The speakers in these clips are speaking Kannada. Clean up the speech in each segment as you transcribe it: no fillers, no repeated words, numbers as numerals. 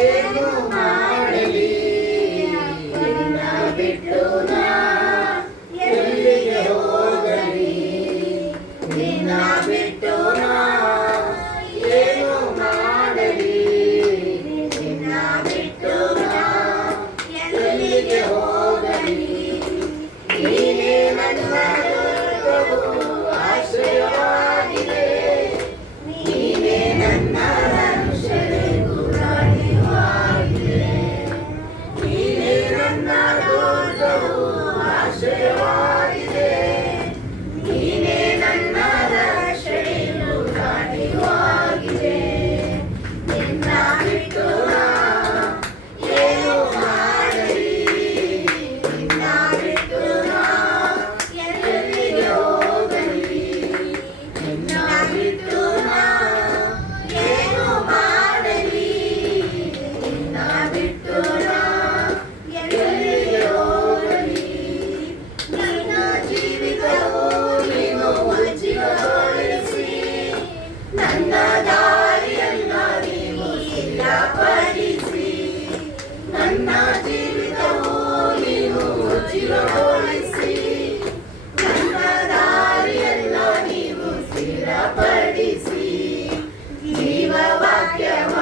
ಏನು ಮಾಡಲಿ ನಿನ್ನ ಬಿಟ್ಟು ನಾ ಎಲ್ಲಿಗೆ ಹೋಗಲಿ ನಿನ್ನ ಬಿಟ್ಟು ನಾ ಏನು ಮಾಡಲಿ ನಿನ್ನ ಬಿಟ್ಟು ನಾ ಎಲ್ಲಿಗೆ ಹೋಗಲಿ ನೀನೇ ನನ್ನ ಆಶ್ರಯವಾಗಿದೆ ನೀನೇ ನನ್ನ ರಕ್ಷಣೆ ಗುರಾಣಿವಾಗಿದೆ ನೀನೇ ನನ್ನ ದುರ್ಗವು ಆಶ್ರಯವಾಗಿದೆ ನೀನೇ ನನ್ನ ರಕ್ಷಣೆ ಗುರಾಣಿವಾಗಿದೆ ನಿನ್ನ ಬಿಟ್ಟು ನಾ ಏನು ಮಾಡಲಿ ನಿನ್ನ ಬಿಟ್ಟು ನಾ ಎಲ್ಲಿಗೆ ಹೋಗಲಿ ನಿನ್ನ ಬಿಟ್ಟು ನಾ ಏನು ಮಾಡಲಿ ನಿನ್ನ ಬಿಟ್ಟು ನಾ ಎಲ್ಲಿಗೆ ಹೋಗಲಿ ನಿನ್ನ ಜೀವಿತವು ನೀನು ಉಜ್ಜಿಗೊಳಿಸಿ ನನ್ನ ದಾರಿಯನ್ನ ನೀವು ಸ್ಥಿರಪಡಿಸಿ ನನ್ನ ಜೀವಿತವು ನೀನು ಉಜ್ಜಿಗೊಳಿಸಿ ನನ್ನ ದಾರಿಯನ್ನ ನೀವು ಸ್ಥಿರಪಡಿಸಿ ಜೀವವಾಕ್ಯವ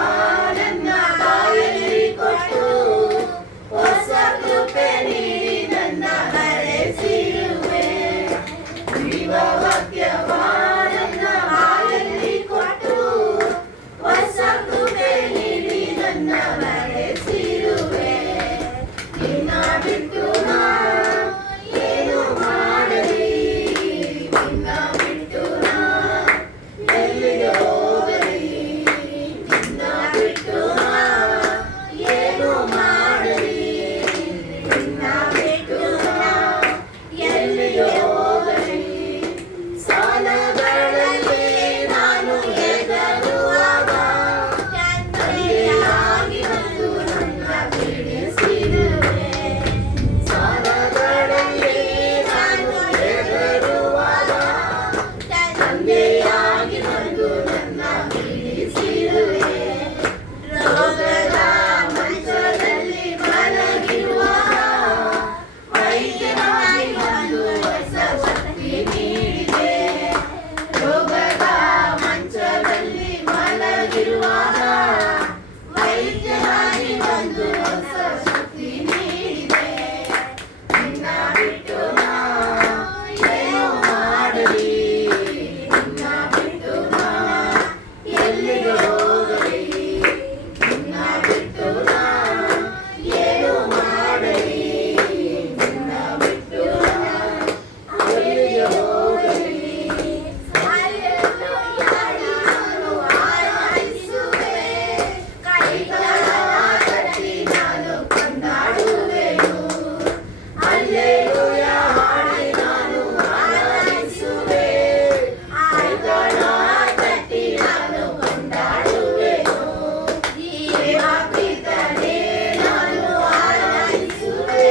ನನ್ನ ಬಾಯಲ್ಲಿ ಕೊಟ್ಟು ಹೊಸ ಕೃಪೆ ನೀಡಿ ನನ್ನ ನಡೆಸಿರುವೆ ಜೀವವಾಕ್ಯವ ನನ್ನ ಬಾಯಲ್ಲಿ ಕೊಟ್ಟು ಹೊಸ ಕೃಪೆ ನೀಡಿ ನನ್ನ ನಡೆಸಿರುವೆ ನಿನ್ನ ಬಿಟ್ಟು ನಾ ಏನು ಮಾಡಲಿ ನಿನ್ನ ಬಿಟ್ಟು ನಾ ಎಲ್ಲಿಗೆ ಹೋಗಲಿ ನಿನ್ನ ಬಿಟ್ಟು ನಾ ಏನು ಮಾಡಲಿ ನಿನ್ನ ಬಿಟ್ಟು ನಾ ಎಲ್ಲಿಗೆ ಹೋಗಲಿ ಸಾಲಗಳಲ್ಲಿ ನಾನು ಹೆದರುವಾಗ ತಂದೆಯಾಗಿ ಬಂದು ನನ್ನ ಬಿಡಿಸಿರುವೆ ಸಾಲಗಳಲ್ಲಿ ನಾನು ಹೆದರುವಾಗ ತಂದೆಯಾಗಿ ಬಂದು ನನ್ನ ಬಿಡಿಸಿರುವೆ ರೋಗದ ಮಂಚದಲ್ಲಿ ಮಲಗಿರುವಾಗ ವೈದ್ಯನಾಗಿ ಬಂದು ಹೊಸ ಶಕ್ತಿ ನೀಡಿದೆ ರೋಗದ ಮಂಚದಲ್ಲಿ ಮಲಗಿರುವಾಗ ವೈದ್ಯನಾಗಿ ಬಂದು ಹೊಸ ಶಕ್ತಿ ನೀಡಿದೆ ನಿನ್ನ ಬಿಟ್ಟು ನಾ ಏನು ಮಾಡಲಿ ನಿನ್ನ ಬಿಟ್ಟು ನಾ ಎಲ್ಲಿಗೆ ಹೋಗಲಿ ನಿನ್ನ ಬಿಟ್ಟು ನಾ ಏನು ಮಾಡಲಿ ನಿನ್ನ ಬಿಟ್ಟು ನಾ ಎಲ್ಲಿಗೆ ಹೋಗಲಿ ನಾನು ಆರಾಧಿಸುವೆ ಕೈಗಳ ಕಟ್ಟಿ ನಾನು ಕೊಂಡಾಡುವೆನು ಹಲ್ಲೆಲೂಯಾ ಹಾಡಿ ನಾನು ಆರಾಧಿಸುವೆ ಕೈಗಳ ಕಟ್ಟಿ ನಾನು ಕೊಂಡಾಡುವೆನು ದೇವಪಿತನೇ ನಾನು ಆರಾಧಿಸುವೆ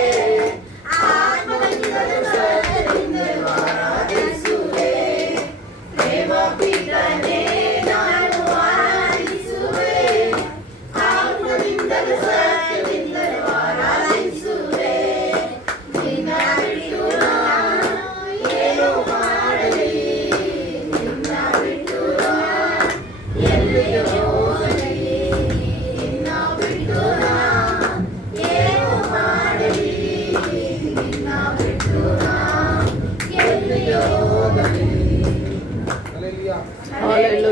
ಆತ್ಮದಿಂದಲೂ ಸತ್ಯದಿಂದಲೂ ಆರಾಧಿಸುವೆ ಪ್ರೇಮಪಿತನೇ ನಾನು ಆರಾಧಿಸುವೆ ಆತ್ಮದಿಂದಲೂ ಸತ್ಯದಿಂದಲೂ ಆರಾಧಿಸುವೆ ನಿನ್ನ ಬಿಟ್ಟು ನಾ ಏನು ಮಾಡಲಿ ನಿನ್ನ ಬಿಟ್ಟು ನಾ ಎಲ್ಲಿಗೆ ಹೋಗಲಿ ನಿನ್ನ ಬಿಟ್ಟು ನಾ ಏನು ಮಾಡಲಿ ನಿನ್ನ ಬಿಟ್ಟು ನಾ ಎಲ್ಲಿಗೆ ಹೋಗಲಿ Hallelujah.